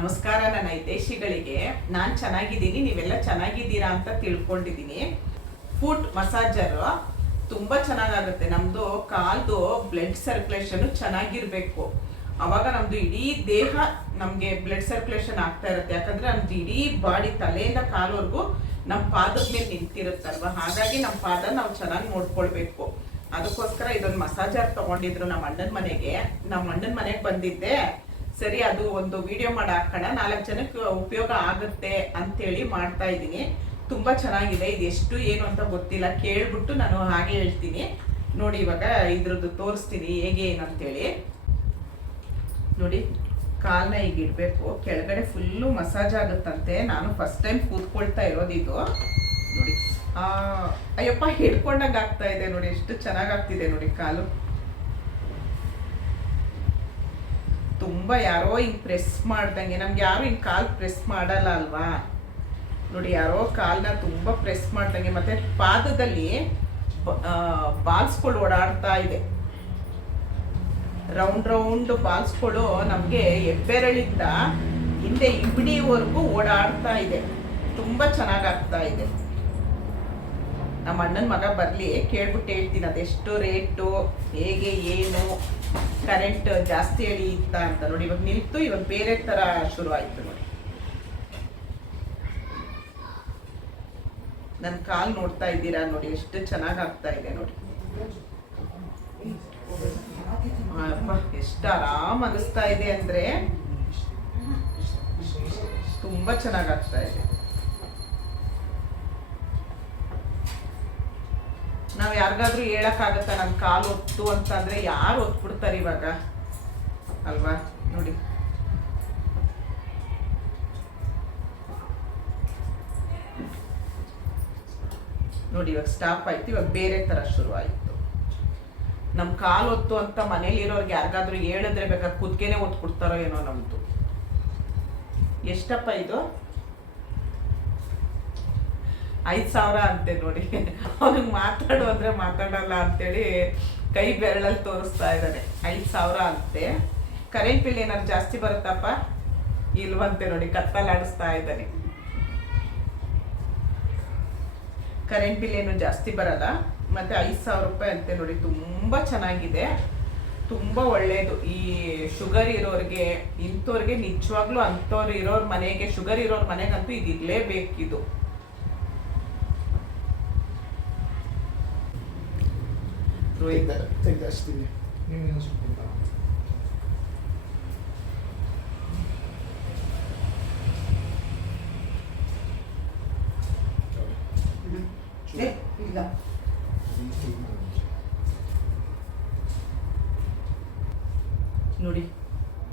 ನಮಸ್ಕಾರ ನನ್ನ ಹಿತೈಷಿಗಳಿಗೆ. ನಾನು ಚೆನ್ನಾಗಿದ್ದೀನಿ, ನೀವೆಲ್ಲ ಚೆನ್ನಾಗಿದ್ದೀರಾ ಅಂತ ತಿಳ್ಕೊಂಡಿದ್ದೀನಿ. ಫುಟ್ ಮಸಾಜರ್ ತುಂಬ ಚೆನ್ನಾಗಾಗುತ್ತೆ. ನಮ್ಮದು ಕಾಲ್ದು ಬ್ಲಡ್ ಸರ್ಕ್ಯುಲೇಷನ್ ಚೆನ್ನಾಗಿರಬೇಕು. ಆವಾಗ ನಮ್ಮದು ಇಡೀ ದೇಹ ನಮಗೆ ಬ್ಲಡ್ ಸರ್ಕ್ಯುಲೇಷನ್ ಆಗ್ತಾ ಇರುತ್ತೆ. ಯಾಕಂದರೆ ನಮ್ಮದು ಇಡೀ ಬಾಡಿ ತಲೆಯಿಂದ ಕಾಲವರೆಗೂ ನಮ್ಮ ಪಾದದ ಮೇಲೆ ನಿಂತಿರುತ್ತಲ್ವ, ಹಾಗಾಗಿ ನಮ್ಮ ಪಾದ ನಾವು ಚೆನ್ನಾಗಿ ನೋಡ್ಕೊಳ್ಬೇಕು. ಅದಕ್ಕೋಸ್ಕರ ಇದೊಂದು ಮಸಾಜರ್ ತಗೊಂಡಿದ್ರು ನಮ್ಮ ಅಣ್ಣನ ಮನೆಗೆ. ನಮ್ಮ ಅಣ್ಣನ ಮನೆಗೆ ಬಂದಿದ್ದೆ, ಸರಿ ಅದು ಒಂದು ವಿಡಿಯೋ ಮಾಡಿ ಹಾಕೋಣ, 4 ಜನಕ್ಕೆ ಉಪಯೋಗ ಆಗುತ್ತೆ ಅಂತೇಳಿ ಮಾಡ್ತಾ ಇದ್ದೀನಿ. ತುಂಬ ಚೆನ್ನಾಗಿದೆ. ಇದು ಎಷ್ಟು ಏನು ಅಂತ ಗೊತ್ತಿಲ್ಲ, ಕೇಳ್ಬಿಟ್ಟು ನಾನು ಹಾಗೆ ಹೇಳ್ತೀನಿ. ನೋಡಿ ಇವಾಗ ಇದ್ರದ್ದು ತೋರಿಸ್ತೀನಿ ಹೇಗೆ ಏನಂತೇಳಿ. ನೋಡಿ ಕಾಲನ್ನ ಈಗ ಇಡಬೇಕು, ಕೆಳಗಡೆ ಫುಲ್ಲು ಮಸಾಜ್ ಆಗುತ್ತಂತೆ. ನಾನು ಫಸ್ಟ್ ಟೈಮ್ ಕೂತ್ಕೊಳ್ತಾ ಇರೋದಿದು. ನೋಡಿ ಅಯ್ಯಪ್ಪ ಹಿಡ್ಕೊಂಡಂಗೆ ಆಗ್ತಾ ಇದೆ ನೋಡಿ, ಎಷ್ಟು ಚೆನ್ನಾಗಾಗ್ತಿದೆ ನೋಡಿ ಕಾಲು. ತುಂಬ ಯಾರೋ ಹಿಂಗೆ ಪ್ರೆಸ್ ಮಾಡ್ದಂಗೆ, ನಮ್ಗೆ ಯಾರು ಹಿಂಗೆ ಕಾಲು ಪ್ರೆಸ್ ಮಾಡಲ್ಲ ಅಲ್ವಾ. ನೋಡಿ ಯಾರೋ ಕಾಲನ್ನ ತುಂಬ ಪ್ರೆಸ್ ಮಾಡ್ದಂಗೆ, ಮತ್ತೆ ಪಾದದಲ್ಲಿ ಬಾಲ್ಸ್ಗಳು ಓಡಾಡ್ತಾ ಇದೆ. ರೌಂಡ್ ಬಾಲ್ಸ್ಗಳು ನಮಗೆ ಹೆಬ್ಬೆರಳಿಂದ ಹಿಂದೆ ಇಮಿಡಿವರೆಗೂ ಓಡಾಡ್ತಾ ಇದೆ. ತುಂಬ ಚೆನ್ನಾಗಾಗ್ತಾ ಇದೆ. ನಮ್ಮ ಅಣ್ಣನ ಮಗ ಬರಲಿ, ಕೇಳ್ಬಿಟ್ಟು ಹೇಳ್ತೀನಿ ಅದೆಷ್ಟು ರೇಟು, ಹೇಗೆ ಏನು, ಕರೆಂಟ್ ಜಾಸ್ತಿ ಎಳೆಯುತ್ತಾ ಅಂತ. ನೋಡಿ ಇವಾಗ ನಿಲ್ತು, ಇವಾಗ ಬೇರೆ ಥರ ಶುರು ಆಯಿತು ನೋಡಿ. ನನ್ನ ಕಾಲು ನೋಡ್ತಾ ಇದ್ದೀರಾ ನೋಡಿ, ಎಷ್ಟು ಚೆನ್ನಾಗಾಗ್ತಾ ಇದೆ ನೋಡಿ. ಎಷ್ಟು ಆರಾಮ್ ಅನಿಸ್ತಾ ಇದೆ ಅಂದರೆ ತುಂಬ ಚೆನ್ನಾಗಾಗ್ತಾ ಇದೆ. ನಾವು ಯಾರಿಗಾದ್ರೂ ಹೇಳಕ್ಕಾಗತ್ತಾ ನನ್ನ ಕಾಲು ಒತ್ತು ಅಂತಂದ್ರೆ ಯಾರು ಒತ್ಬಿಡ್ತಾರೆ ಇವಾಗ ಅಲ್ವಾ. ನೋಡಿ ನೋಡಿ ಇವಾಗ ಸ್ಟಾಪ್ ಆಯ್ತು, ಇವಾಗ ಬೇರೆ ತರ ಶುರು ಆಯ್ತು. ನಮ್ ಕಾಲು ಒತ್ತು ಅಂತ ಮನೇಲಿ ಇರೋರ್ಗೆ ಯಾರಿಗಾದ್ರೂ ಹೇಳಿದ್ರೆ ಬೇಕಾದ್ರೆ ಕುದ್ಗೆನೆ ಒತ್ಬಿಡ್ತಾರೋ ಏನೋ. ನಮ್ದು ಎಷ್ಟಪ್ಪ ಇದು? 5,000 ಅಂತೆ ನೋಡಿ. ಅವ್ನಿಗೆ ಮಾತಾಡು ಅಂದ್ರೆ ಮಾತಾಡಲ್ಲ ಅಂತೇಳಿ ಕೈ ಬೆರಳಲ್ಲಿ ತೋರಿಸ್ತಾ ಇದ್ದಾನೆ. 5,000 ಅಂತೆ. ಕರೆಂಟ್ ಬಿಲ್ ಏನಾದ್ರು ಜಾಸ್ತಿ ಬರುತ್ತಪ್ಪ? ಇಲ್ವಂತೆ ನೋಡಿ, ಕತ್ತಲಾಡಿಸ್ತಾ ಇದ್ದಾನೆ. ಕರೆಂಟ್ ಬಿಲ್ ಏನು ಜಾಸ್ತಿ ಬರಲ್ಲ, ಮತ್ತೆ 5,000 ರೂಪಾಯಿ ಅಂತೆ ನೋಡಿ. ತುಂಬ ಚೆನ್ನಾಗಿದೆ, ತುಂಬ ಒಳ್ಳೆಯದು. ಈ ಶುಗರ್ ಇರೋರಿಗೆ, ಇಂಥವ್ರಿಗೆ ನಿಜವಾಗ್ಲೂ ಅಂಥವ್ರು ಇರೋರ್ ಮನೆಗೆ, ಶುಗರ್ ಇರೋರ್ ಮನೆಗಂತೂ ಇದು ಇರಲೇಬೇಕಿದು. Take that, Stevie. Give me those $50. ಇಲ್ಲ ನೋಡಿ,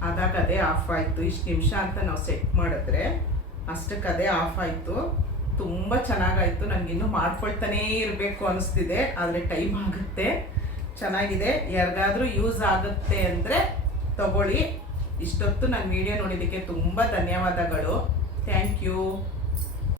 ಆದಾಗ ಅದೇ ಆಫ್ ಆಯ್ತು. ಇಷ್ಟು ನಿಮಿಷ ಅಂತ ನಾವು ಸೆಟ್ ಮಾಡಿದ್ರೆ ಅಷ್ಟಕ್ಕೆ ಅದೇ ಆಫ್ ಆಯ್ತು. ತುಂಬ ಚೆನ್ನಾಗಾಯ್ತು. ನನಗಿನ್ನೂ ಮಾಡ್ಕೊಳ್ತಾನೇ ಇರಬೇಕು ಅನಿಸ್ತಿದೆ, ಆದರೆ ಟೈಮ್ ಆಗುತ್ತೆ. ಚೆನ್ನಾಗಿದೆ. ಯಾರಿಗಾದ್ರೂ ಯೂಸ್ ಆಗುತ್ತೆ ಅಂದರೆ ತಗೊಳ್ಳಿ. ಇಷ್ಟೊತ್ತು ನನ್ನ ವಿಡಿಯೋ ನೋಡಿದ್ದಕ್ಕೆ ತುಂಬ ಧನ್ಯವಾದಗಳು. Thank you.